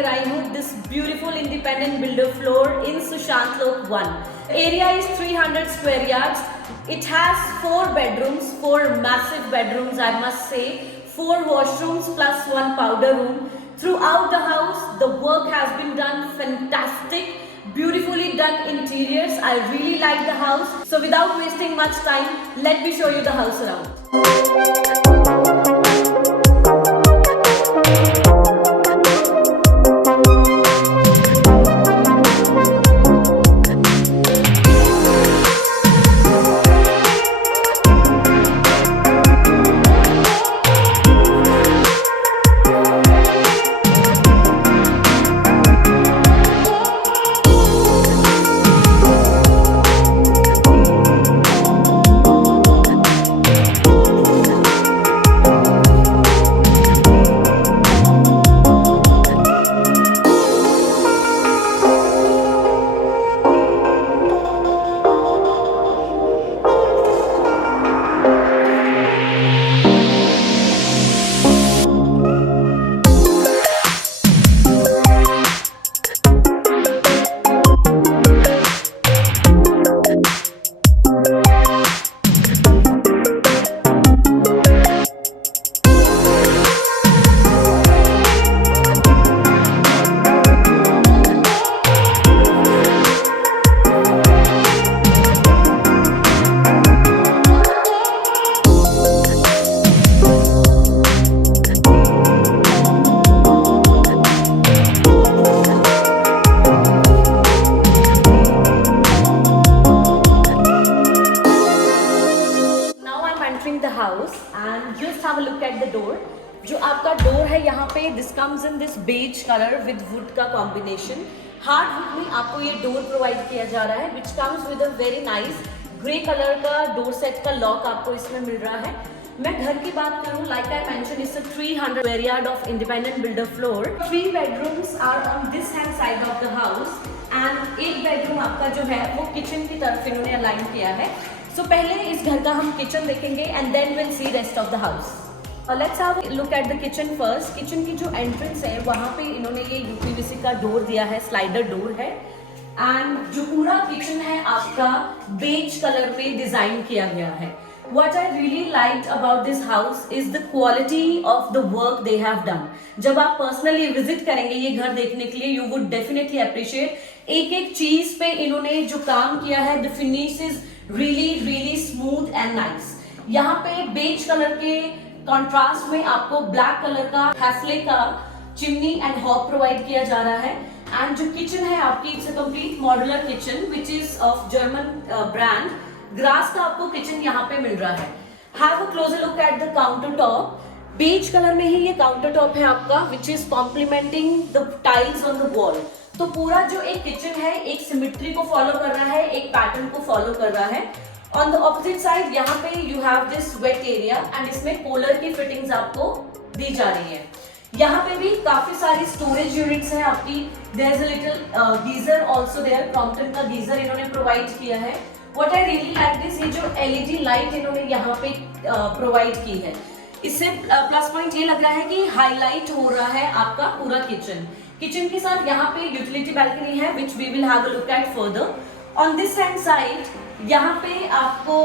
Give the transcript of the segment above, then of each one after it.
लेकर आई हूँ this beautiful independent builder floor इन सुशांत लोक 1. Area is 300 square yards. It has 4 bedrooms, 4 massive bedrooms I must say, 4 washrooms plus 1 powder room. Throughout the house, the work has been done fantastic, beautifully done interiors. I really like the house. So without wasting much time, let me show you the house around. The house and just have a look at the door. जो आपका door है यहाँ पे this comes in this beige color with wood का combination. Hard would में आपको ये door provide किया जा रहा है which comes with a very nice grey colour का डोर सेट का लॉक आपको इसमें मिल रहा है. मैं घर की बात करूँ, like I mentioned, it's a 300 square yard of independent builder floor. 3 bedrooms are on this hand side of the house and एक बेडरूम आपका जो है वो किचन की तरफ इन्होंने अलाइन किया है. So पहले इस घर का हम किचन देखेंगे and then we'll see rest of the house. Let's have a look at the kitchen first. Kitchen की जो एंट्रेंस है वहाँ पे इन्होंने ये यूपीवीसी का डोर दिया है, स्लाइडर डोर है एंड जो पूरा किचन है आपका बेज कलर पे डिजाइन किया गया है. What I really liked about this house is the quality of the work they have done. जब आप पर्सनली विजिट करेंगे ये घर देखने के लिए, you would definitely appreciate एक एक चीज पे इन्होंने जो काम किया है. The finish is really smooth and nice. यहाँ पे बेज कलर के कंट्रास्ट में आपको ब्लैक कलर का हैफले का चिमनी एंड हॉब प्रोवाइड किया जा रहा है. एंड जो किचन है आपकी, it's a complete modular kitchen which is of German brand. Grass का आपको किचन यहाँ पे मिल रहा है. Have a closer look at the counter top. Beige colour में ही ये काउंटर टॉप है आपका which is complementing the tiles on the wall. तो पूरा जो एक किचन है एक सिमेट्री को फॉलो कर रहा है, एक पैटर्न को फॉलो कर रहा है. ऑन द ऑपोजिट साइड यहाँ पे you have this wait area and इसमें कूलर की फिटिंग्स आपको दी जा रही है. यहाँ पे भी काफी सारी स्टोरेज यूनिट्स हैं आपकी. There is a little geyser also there. Crompton का गीजर इन्होंने प्रोवाइड किया है. What I really like this, ये जो एलईडी लाइट इन्होंने यहाँ पे प्रोवाइड की है, इससे प्लस पॉइंट ये लग रहा है कि हाईलाइट हो रहा है आपका पूरा किचन. किचन के साथ यहाँ पे यूटिलिटी बैल्कनी है which we will have a look at further. On this hand side यहाँ पे आपको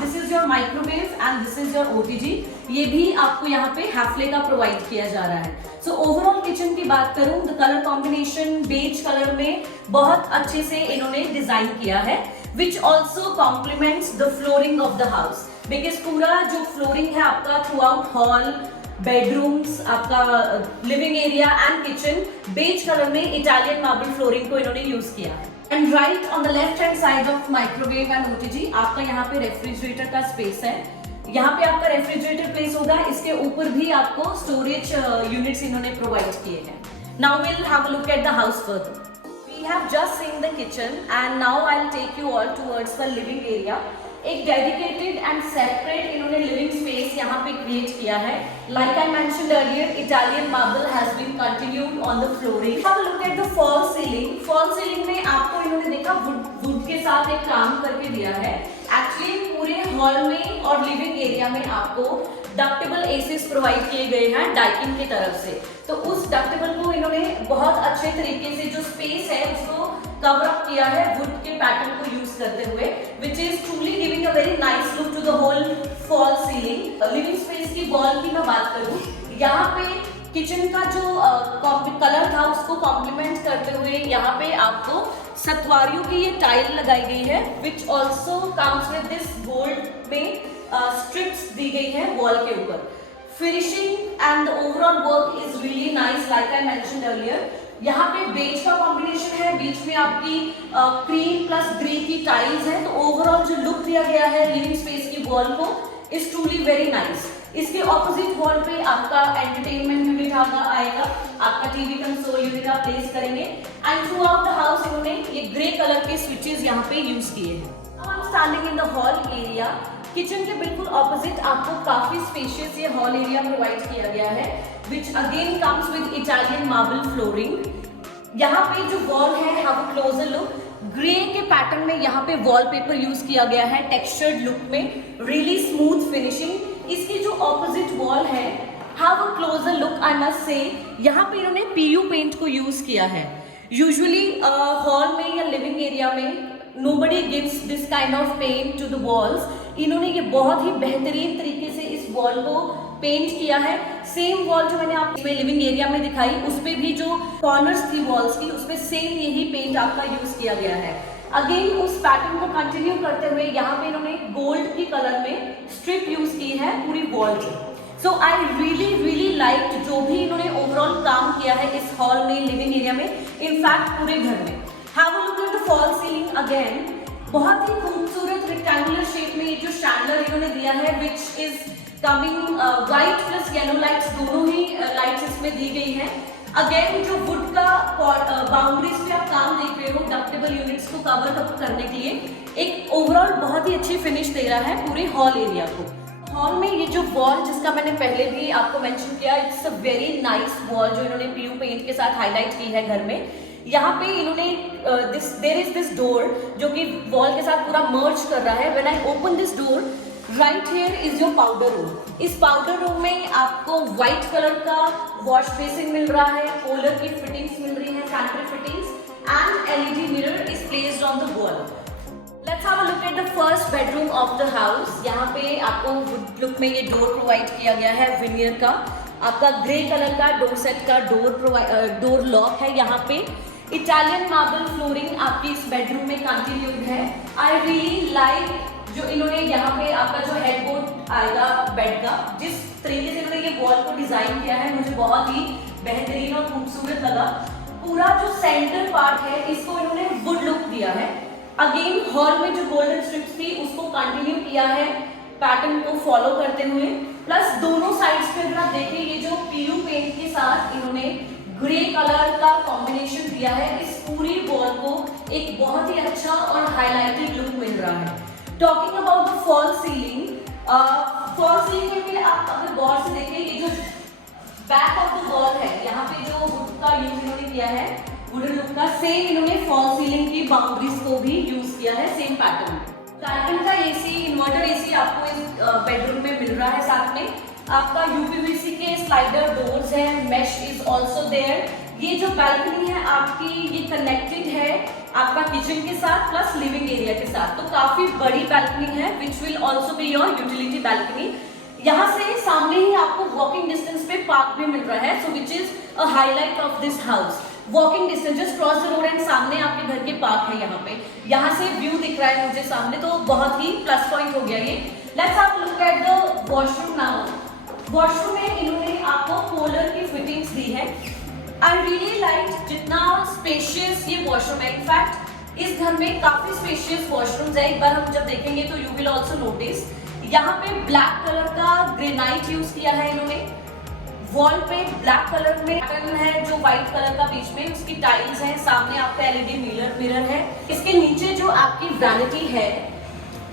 this is your microwave and this is your OTG. ये भी आपको यहाँ पे हैफले का प्रोवाइड किया जा रहा है. सो ओवरऑल किचन की बात करूँ, the colour combination beige colour में बहुत अच्छे से इन्होंने डिजाइन किया है which also compliments the flooring of the house. Because पूरा जो फ्लोरिंग है आपका थ्रू आउट हॉल, बेडरूम्स, आपका living area and kitchen beige colour में इटालियन मार्बल फ्लोरिंग को इन्होंने यूज किया है. And right on the left hand side of microwave and OTG आपका यहाँ पे रेफ्रिजरेटर का स्पेस है. यहाँ पे आपका रेफ्रिजरेटर प्लेस होगा. इसके ऊपर भी आपको स्टोरेज यूनिट्स इन्होंने प्रोवाइड किए हैं. Now will have a look at the house further. We have just seen the kitchen and now I will take you all towards the living area. एक dedicated and separate इन्होंने living space यहाँ पे create किया है. Like I mentioned earlier, Italian marble has been continued on the flooring. Have a look at the fall ceiling. Fall ceiling में आपको इन्होंने देखा वुड के साथ एक काम करके दिया है. एक्चुअली पूरे हॉल में और लिविंग एरिया में आपको डक्टेबल एसीज प्रोवाइड किए गए हैं डाइकिन की तरफ से। तो उस डक्टेबल को इन्होंने बहुत अच्छे तरीके से जो स्पेस है उसको कवर अप किया है वुड के पैटर्न को यूज करते हुए, which is truly giving a very nice look to the whole fall ceiling. Living space की वॉल की मैं बात करूं, यहाँ पे किचन का जो कलर था उसको कॉम्प्लीमेंट करते हुए यहाँ पे आपको सतवारियों की ये टाइल लगाई गई है, which also comes with this gold में स्ट्रिप्स दी गई है वॉल के ऊपर। Finishing and overall work is really nice, like I mentioned earlier. यहाँ पे बेज का कॉम्बिनेशन है, बीच में आपकी क्रीम प्लस ग्रे की टाइल्स है, तो ओवरऑल जो लुक दिया गया है लिविंग स्पेस की वॉल को इज ट्रूली वेरी नाइस। इसके ऑपोजिट वॉल पे आपका एंटरटेनमेंट यूनिट आएगा, आपका टीवी कंसोल यूनिट आप प्लेस करेंगे and through out the house इन्होंने ये ग्रे कलर के स्विचेस यहाँ पे यूज किए हैं। Standing in the hall area, kitchen के बिल्कुल ऑपोजिट आपको काफी स्पेशियस ये हॉल एरिया प्रोवाइड किया गया है, which again comes with Italian marble flooring. यहाँ पे जो वॉल है, have a closer look, grey के पैटर्न में यहाँ पे वॉलपेपर यूज किया गया है टेक्सचर्ड लुक में, रियली स्मूथ फिनिशिंग। इसकी जो ऑपोजिट वॉल है, have a closer look, I must say यहाँ पे इन्होंने पीयू पेंट को यूज किया है। यूजुअली हॉल में या लिविंग एरिया में nobody gives this kind of paint to the walls। इन्होंने ये बहुत ही बेहतरीन तरीके से इस वॉल को पेंट किया है। सेम वॉल जो मैंने आपको लिविंग एरिया में दिखाई, उस पे भी जो कॉर्नर्स थी वॉल्स की, उस पे सेम यही पेंट आपका यूज किया गया है। अगेन उस पैटर्न को कंटिन्यू करते हुए यहाँ पे इन्होंने गोल्ड की कलर में स्ट्रिप यूज की है पूरी वॉल की। सो आई रियली लाइक जो भी इन्होंने ओवरऑल काम किया है इस हॉल में, लिविंग एरिया में, इनफैक्ट पूरे घर में। Have a look at the fall ceiling again, बहुत ही खूबसूरत रेक्टेंगुलर शेप में ये जो शैंडलर इन्होंने दिया है, which is coming white plus yellow lights, दोनों ही लाइट्स इसमें दी गई हैं। अगेन जो वुड का बाउंड्रीज पे आप काम देख रहे हो, डक्टेबल यूनिट्स को कवर अप करने के लिए एक ओवरऑल बहुत ही अच्छी फिनिश दे रहा है पूरे हॉल एरिया को। हॉल में ये जो वॉल जिसका मैंने पहले भी आपको मेंशन किया, it's a very nice wall जो इन्होंने पीयू पेंट के साथ हाईलाइट की है घर में। यहाँ पे इन्होंने देयर इज दिस डोर जो कि वॉल के साथ पूरा मर्ज कर रहा है। When I open this door, right here is your powder room. इस पाउडर रूम में आपको व्हाइट कलर का वॉश बेसिन मिल रहा है, कूलर की फिटिंग्स मिल रही है, sanitary fittings, and LED mirror is placed on the wall. Let's have a look at the first bedroom of the house. यहाँ पे आपको वुड लुक में ये डोर प्रोवाइड किया गया है विनियर का, आपका ग्रे कलर का डोर सेट का डोर लॉक है। यहाँ पे इटालियन मार्बल फ्लोरिंग आपकी इस बेडरूम में कंटिन्यूड है। आई रियली लाइक जो इन्होंने यहाँ पे आपका जो हेडबोर्ड आएगा बेड का, जिस तरीके से इन्होंने ये वॉल को डिजाइन किया है, मुझे बहुत ही बेहतरीन और खूबसूरत लगा। पूरा जो सेंटर पार्ट है इसको इन्होंने वुड लुक दिया है। अगेन हॉल में जो गोल्डन स्ट्रिप्स थी उसको कंटिन्यू किया है पैटर्न को फॉलो करते हुए, प्लस दोनों साइड्स पे अगर आप देखें ये जो पीयू पेंट के साथ इन्होंने ग्रे कलर का कॉम्बिनेशन दिया है, इस पूरी वॉल को एक बहुत ही अच्छा और हाईलाइटेड लुक मिल रहा है। Talking about the fall ceiling, fall ceiling में भी आप अगर गौर से देखें, ये जो बैक ऑफ द वॉल है, यहाँ पे जो वुड का यूज इन्होंने किया है, वुडन लुक का, सेम इन्होंने फॉल सीलिंग की बाउंड्रीज को भी यूज किया है सेम पैटर्न। डाइकिन का एसी, इन्वर्टर एसी आपको इस बेडरूम में मिल रहा है। साथ में आपका यूपीवीसी के स्लाइडर डोर्स हैं, मेश इज ऑल्सो देयर। ये जो बैल्कनी है आपकी, ये कनेक्टेड है आपका किचन के साथ प्लस लिविंग एरिया के साथ, तो काफी बड़ी बैल्कनी है, which will also be your utility balcony. यहाँ से सामने ही आपको वॉकिंग डिस्टेंस पे पार्क भी मिल रहा है, so which is a highlight of this house. Walking distance, just cross the road and सामने आपके घर के पार्क है। यहाँ पे यहाँ से व्यू दिख रहा है मुझे सामने, तो बहुत ही प्लस पॉइंट हो गया ये। Let's have a look at the washroom now. Washroom में इन्होंने आपको कूलर की फिटिंग्स दी है। आई रियली लाइक जितना स्पेशियस ये वॉशरूम है। इनफैक्ट इस घर में काफी स्पेशियस वॉशरूम्स है, एक बार हम जब देखेंगे तो यू विल ऑल्सो नोटिस। यहाँ पे ब्लैक कलर का ग्रेनाइट यूज किया है इन्होंने। वॉल पे ब्लैक कलर में पैटर्न है जो व्हाइट कलर का, बीच में उसकी टाइल्स है, सामने आपका एलईडी मिरर है। इसके नीचे जो आपकी वैनिटी है,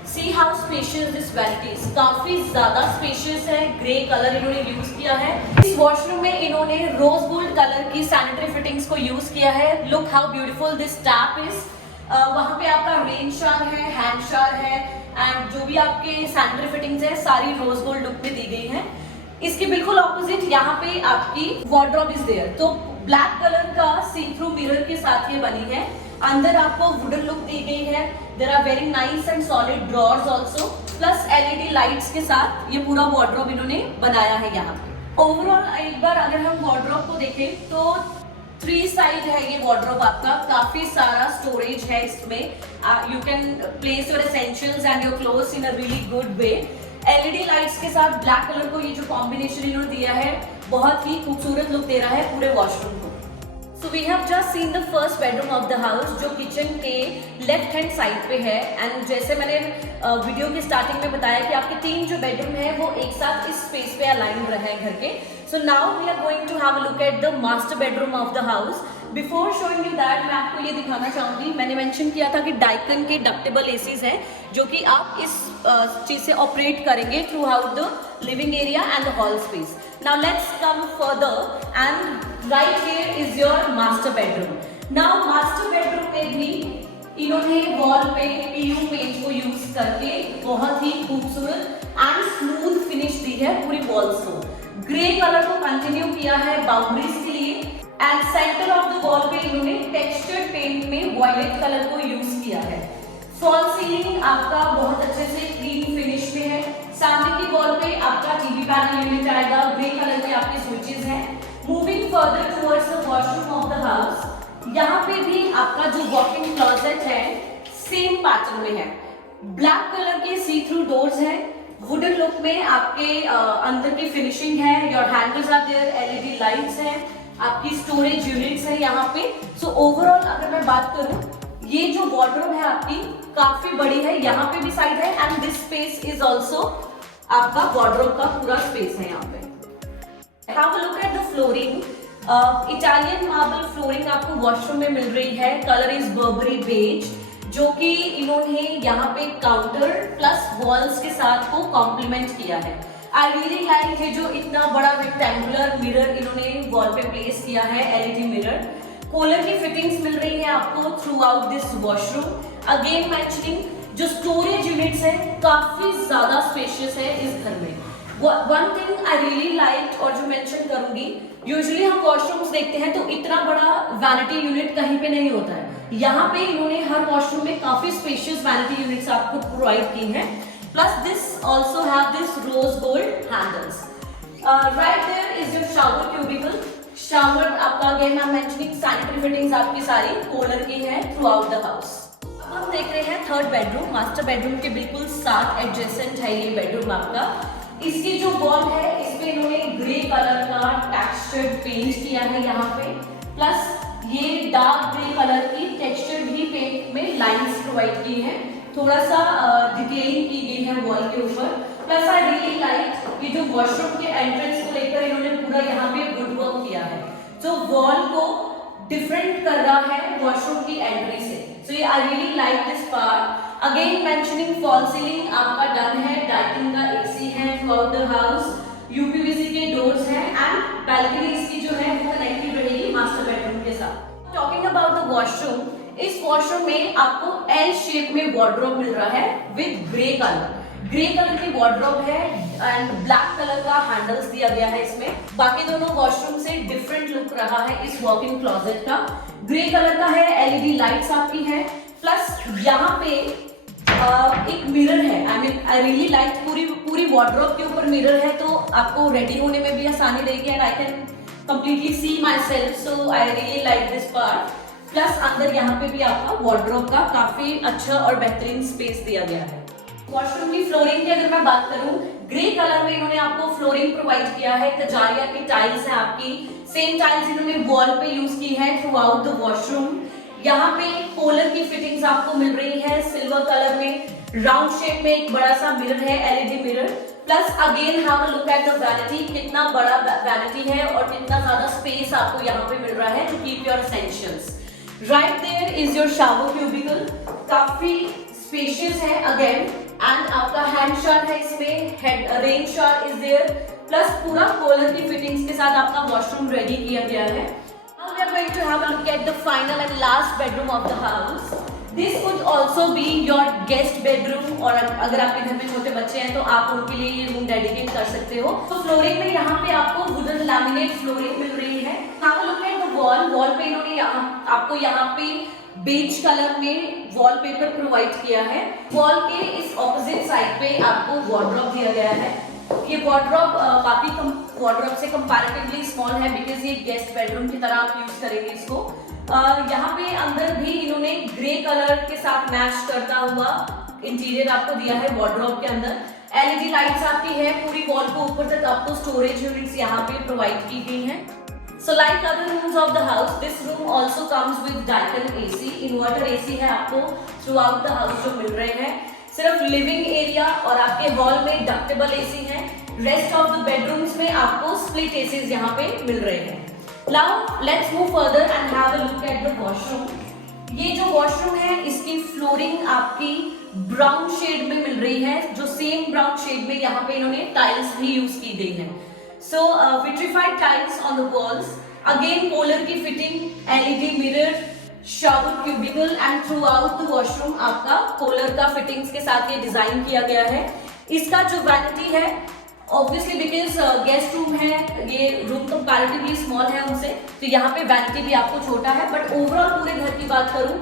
see how spacious this vanity is, काफी ज्यादा स्पेशियस है। ग्रे कलर इन्होंने यूज किया है। इस वॉशरूम में इन्होंने रोज गोल्ड कलर की सैनिटरी फिटिंग्स को यूज किया है। Look how beautiful this tap is. वहाँ पे आपका रेन शावर है, हैंड शावर है एंड जो भी आपके सैनिटरी फिटिंग्स है सारी रोज गोल्ड लुक में दी गई है। इसके बिल्कुल ऑपोजिट यहाँ पे आपकी वार्डरोब इज देयर, तो ब्लैक कलर का सी थ्रू मिरर के साथ ये बनी है। अंदर आपको वुडन लुक दी गई है। There are very nice and solid drawers also, plus LED lights के साथ ये पूरा वार्डरोब इन्होंने बनाया है यहाँ पे। ओवरऑल एक बार अगर हम वार्डरोब को देखें तो 3 साइड है ये वार्डरोब आपका, काफी सारा स्टोरेज है इसमें। You can place your essentials and your clothes in a really good way. LED lights के साथ ब्लैक कलर को ये जो कॉम्बिनेशन इन्होंने दिया है बहुत ही खूबसूरत लुक दे रहा है पूरे वॉशरूम को। So we have just seen the first bedroom of the house जो किचन के लेफ्ट हैंड साइड पे है। एंड जैसे मैंने वीडियो की स्टार्टिंग में बताया कि आपके 3 जो बेडरूम है वो एक साथ इस स्पेस पे अलाइन रहे हैं घर के। So now we are going to have a look at the master bedroom of the house. Before showing you that मैं आपको ये दिखाना चाहूंगी, मैंने मेंशन किया था कि डाइकन के डक्टेबल एसीज हैं जो कि आप इस चीज से ऑपरेट करेंगे through out the living area and the hall space. Now let's come further and right here is your master bedroom. Now master bedroom में भी इन्होंने वॉल पे पीयू पेंट को यूज करके बहुत ही खूबसूरत एंड स्मूथ फिनिश दी है पूरी वॉल्स को। ग्रे कलर को कंटिन्यू किया है बाउंड्रीज के लिए and centre of the wall पे इन्होंने टेक्सचर्ड पेंट में वॉयलेट कलर को यूज किया है। फॉल सीलिंग आपका बहुत अच्छे से क्लीन फिनिश में है। सामने की वॉल पे आपका टीवी पैनल यूनिट आएगा, ग्रे कलर के आपके स्विचेस हैं। Moving further towards the washroom of the house, यहाँ पे भी आपका जो वॉक-इन क्लोजेट है सेम पैटर्न में है। ब्लैक कलर के सी थ्रू डोर्स हैं, वुडन लुक में आपके अंदर की फिनिशिंग है। Your handles are there, LED lights हैं, आपकी स्टोरेज यूनिट्स है यहाँ पे। सो ओवरऑल अगर मैं बात करूँ, ये जो वार्डरोब है आपकी काफी बड़ी है, यहाँ पे भी साइड है and this space is also आपका वार्डरोब का पूरा स्पेस है यहाँ पे। Have a look at the flooring. Italian marble flooring आपको वॉशरूम में मिल रही है। कलर इज बर्बरी बेज, जो कि इन्होंने यहाँ पे काउंटर प्लस वॉल्स के साथ को कॉम्प्लीमेंट किया है। आई रियली लाइक है जो इतना बड़ा रेक्टेंगुलर मिरर इन्होंने वॉल पे प्लेस किया है, एलईडी मिरर। कूलर की फिटिंग्स मिल रही है आपको through out this washroom. Again mentioning जो स्टोरेज यूनिट्स है काफी ज्यादा स्पेशियस है इस घर में। One thing I really like और जो मेंशन करूंगी, यूजुअली हम वॉशरूम्स देखते हैं तो इतना बड़ा वैनिटी यूनिट कहीं पे नहीं होता है। यहाँ पे इन्होंने हर वॉशरूम में काफी स्पेशियस वैनिटी यूनिट्स आपको प्रोवाइड की हैं। Plus this also have this rose gold handles. Right there is your shower cubicle. Shower आपका again I am mentioning sanitary fittings आपकी सारी कूलर की है थ्रू आउट द हाउस। अब हम देख रहे हैं थर्ड बेडरूम। मास्टर बेडरूम के बिल्कुल साथ एडजेसेंट है ये बेडरूम आपका। इसकी जो वॉल है इस पे इन्होंने ग्रे कलर का टेक्सचर्ड पेंट किया है यहाँ पे, प्लस ये डार्क ग्रे कलर की टेक्सचर्ड ही पेंट में लाइंस प्रोवाइड की है। थोड़ा सा डिटेलिंग की गई है वॉल के ऊपर। प्लस आई रियली लाइक ये जो वॉशरूम के एंट्रेंस को लेकर इन्होंने पूरा यहाँ पे वुड वर्क किया है, जो वॉल को डिफरेंट कर रहा है वॉशरूम की एंट्री से। सो ये आई really like this part. Again mentioning fall ceiling आपका डन है, डाइकिन का एसी है through out the house, UPVC के डोर्स हैं एंड बैल्कनी इसकी जो है वो कनेक्टेड रहेगी मास्टर बेडरूम के साथ। टॉकिंग अबाउट द वॉशरूम, इस वॉशरूम में आपको एल शेप में वार्डरोब मिल रहा है with grey colour. Grey colour की वार्डरोब है एंड ब्लैक कलर का हैंडल्स दिया गया है इसमें। बाकी दोनों वॉशरूम से डिफरेंट लुक रहा है इस वॉक इन क्लोजेट का। ग्रे कलर का है, एलईडी लाइट्स आपकी है, प्लस यहाँ पे एक मिरर है। I mean I really like पूरी वार्डरोब के ऊपर मिरर है तो आपको रेडी होने में भी आसानी रहेगी and I can completely see myself. So I really like this part. Plus अंदर यहाँ पे भी आपका वार्डरोब का काफी अच्छा और बेहतरीन स्पेस दिया गया है। वॉशरूम की फ्लोरिंग की अगर मैं बात करूं, ग्रे कलर में इन्होंने आपको फ्लोरिंग प्रोवाइड किया है। कजारिया की टाइल्स है आपकी, सेम टाइल्स इन्होंने वॉल पे यूज की है थ्रू आउट द वॉशरूम। यहाँ पे कूलर की फिटिंग्स आपको मिल रही है सिल्वर कलर में। राउंड शेप में एक बड़ा सा मिरर है, LED mirror. Plus again have a look at the vanity, कितना बड़ा वैनिटी है और कितना ज्यादा स्पेस आपको यहाँ पे मिल रहा है to keep your essentials. Right there is your shower cubicle, काफी स्पेशियस है अगेन एंड आपका हैंड शावर है इसमें, head rain shower is there, plus पूरा कूलर की फिटिंग्स के साथ आपका वॉशरूम रेडी किया गया है। Now we are going to have a look at the final and last bedroom of the house. This could also be your guest bedroom, और अगर आपके घर में छोटे बच्चे हैं तो आप उनके लिए ये रूम डेडिकेट कर सकते हो। तो फ्लोरिंग में यहाँ पे आपको वुडन लैमिनेट फ्लोरिंग मिल रही है। Have a look at the wall पे इन्होंने आपको यहाँ पे बेज कलर में वॉलपेपर प्रोवाइड किया है। वॉल के इस ऑपोजिट साइड पे आपको वार्डरोब दिया गया है। ये वार्डरोब बाकी वार्डरोब से कंपैरेटिवली स्मॉल है बिकॉज ये गेस्ट बेडरूम की तरह आप यूज करेंगे इसको। यहाँ पे अंदर भी इन्होंने ग्रे कलर के साथ मैच करता हुआ इंटीरियर आपको दिया है वार्डरोब के अंदर। एलईडी लाइट्स आपकी है पूरी वॉल को, ऊपर तक आपको स्टोरेज यूनिट्स यहाँ पे प्रोवाइड की गई हैं। So like other rooms of the house, this room also comes with Daikin AC, inverter AC है आपको throughout the house जो मिल रहे हैं। सिर्फ लिविंग एरिया और आपके हॉल में डक्टेबल AC है। रेस्ट ऑफ द बेडरूम्स में आपको स्प्लिट एसीज यहाँ पे मिल रहे हैं। Now let's move further and have a look at the washroom। ये जो वॉशरूम है इसकी फ्लोरिंग आपकी ब्राउन शेड में मिल रही है, जो सेम ब्राउन शेड में यहाँ पे इन्होंने टाइल्स भी यूज की गई है। So vitrified tiles on the walls, again polar की fitting, LED mirror, shower cubicle and throughout the washroom आपका polar का fittings के साथ ये डिजाइन किया गया है। इसका जो वैनिटी है obviously because गेस्ट रूम है, ये रूम comparatively small है उनसे, तो यहाँ पे वैनिटी भी आपको छोटा है। बट ओवरऑल पूरे घर की बात करूँ,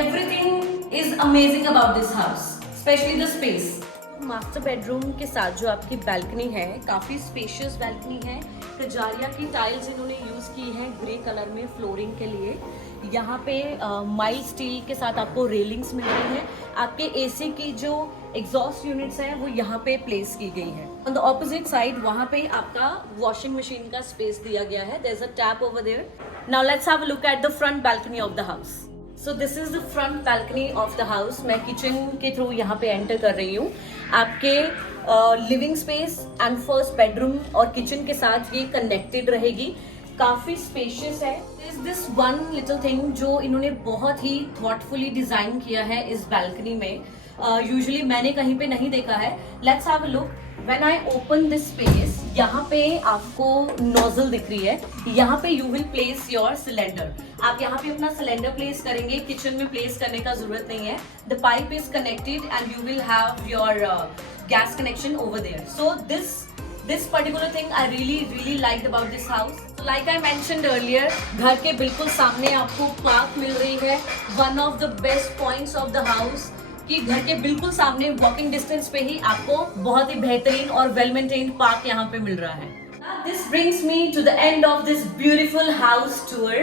everything is amazing about this house, especially the space। Master bedroom के साथ जो आपकी बैल्कनी है, काफ़ी स्पेशियस बैल्कनी है। कजारिया की टाइल्स इन्होंने यूज़ की हैं ग्रे कलर में फ्लोरिंग के लिए। यहाँ पे माइल्ड स्टील के साथ आपको रेलिंग्स मिल रही हैं। आपके एसी की जो एग्जॉस्ट यूनिट्स हैं वो यहाँ पे प्लेस की गई है। ऑन द ऑपोजिट साइड वहाँ पे आपका वॉशिंग मशीन का स्पेस दिया गया है। There is a tap over there. Now let's have a look at the front balcony of the house. So this is the front balcony of the house. मैं kitchen के through यहाँ पे enter कर रही हूँ। आपके living space and first bedroom और kitchen के साथ ये कनेक्टेड रहेगी। काफ़ी स्पेशियस है। Is this one little thing जो इन्होंने बहुत ही थॉटफुली डिज़ाइन किया है इस बैल्कनी में, यूजुअली मैंने कहीं पे नहीं देखा है। Let's have a look. When I open this space, यहाँ पे आपको नोजल दिख रही है। यहाँ पे you will place your cylinder. आप यहाँ पे अपना सिलेंडर प्लेस करेंगे, किचन में प्लेस करने का जरूरत नहीं है। The pipe is connected and you will have your gas connection over there. So this particular thing I really liked about this house. Like I mentioned earlier, घर के बिल्कुल सामने आपको पार्क मिल रही है। One of the best points of the house कि घर के बिल्कुल सामने वॉकिंग डिस्टेंस पे ही आपको बहुत ही बेहतरीन और वेल मेंटेन्ड पार्क यहाँ पे मिल रहा है। This brings me to the end of this beautiful house tour.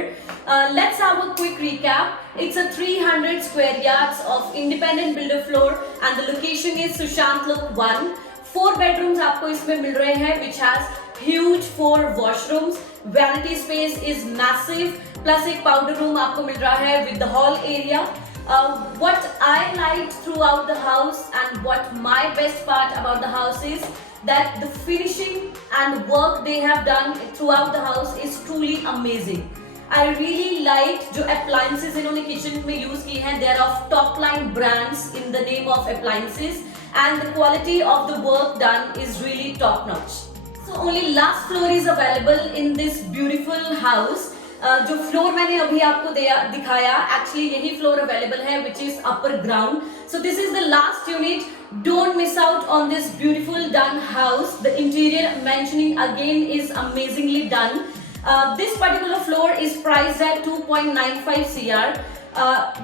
Let's have a quick recap. It's a 300 square yards of independent builder floor and the location is Sushant Look 1. 4 bedrooms आपको इसमें मिल रहे हैं, which has huge 4 washrooms. Vanity space is massive. Plus एक powder room आपको मिल रहा है with the hall area. What I liked throughout the house and what my best part about the house is that the finishing and work they have done throughout the house is truly amazing. I really liked जो appliances इन्होंने kitchen में use की हैं, they are of top line brands in the name of appliances and the quality of the work done is really top notch. So only last floor is available in this beautiful house. जो floor मैंने अभी आपको दिखाया, actually यही floor available है which is upper ground. So this is the last unit. Don't miss out on this beautiful done house. The interior mentioning again is amazingly done. This particular floor is priced at 2.95 CR.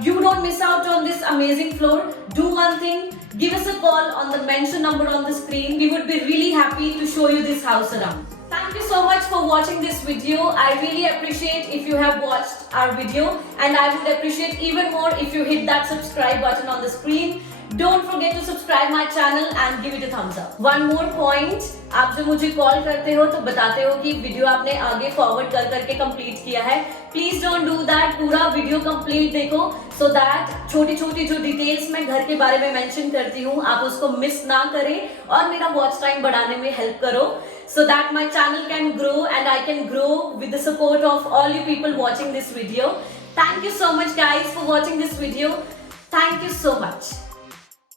You don't miss out on this amazing floor. Do one thing, give us a call on the mentioned number on the screen. We would be really happy to show you this house around. Thank you so much for watching this video. I really appreciate if you have watched our video and I would appreciate even more if you hit that subscribe button on the screen. Don't forget to subscribe my channel and give it a thumbs up. One more point, आप जब मुझे call करते हो तो बताते हो कि video आपने आगे फॉरवर्ड कर करके कंप्लीट किया है. Please don't do that. पूरा वीडियो कंप्लीट देखो सो दैट छोटी छोटी जो डिटेल्स मैं घर के बारे में मेंशन करती हूँ आप उसको मिस ना करें और मेरा वॉच टाइम बढ़ाने में हेल्प करो so that my channel can grow and I can grow with the support of all you people watching this video. Thank you so much guys for watching this video. Thank you so much.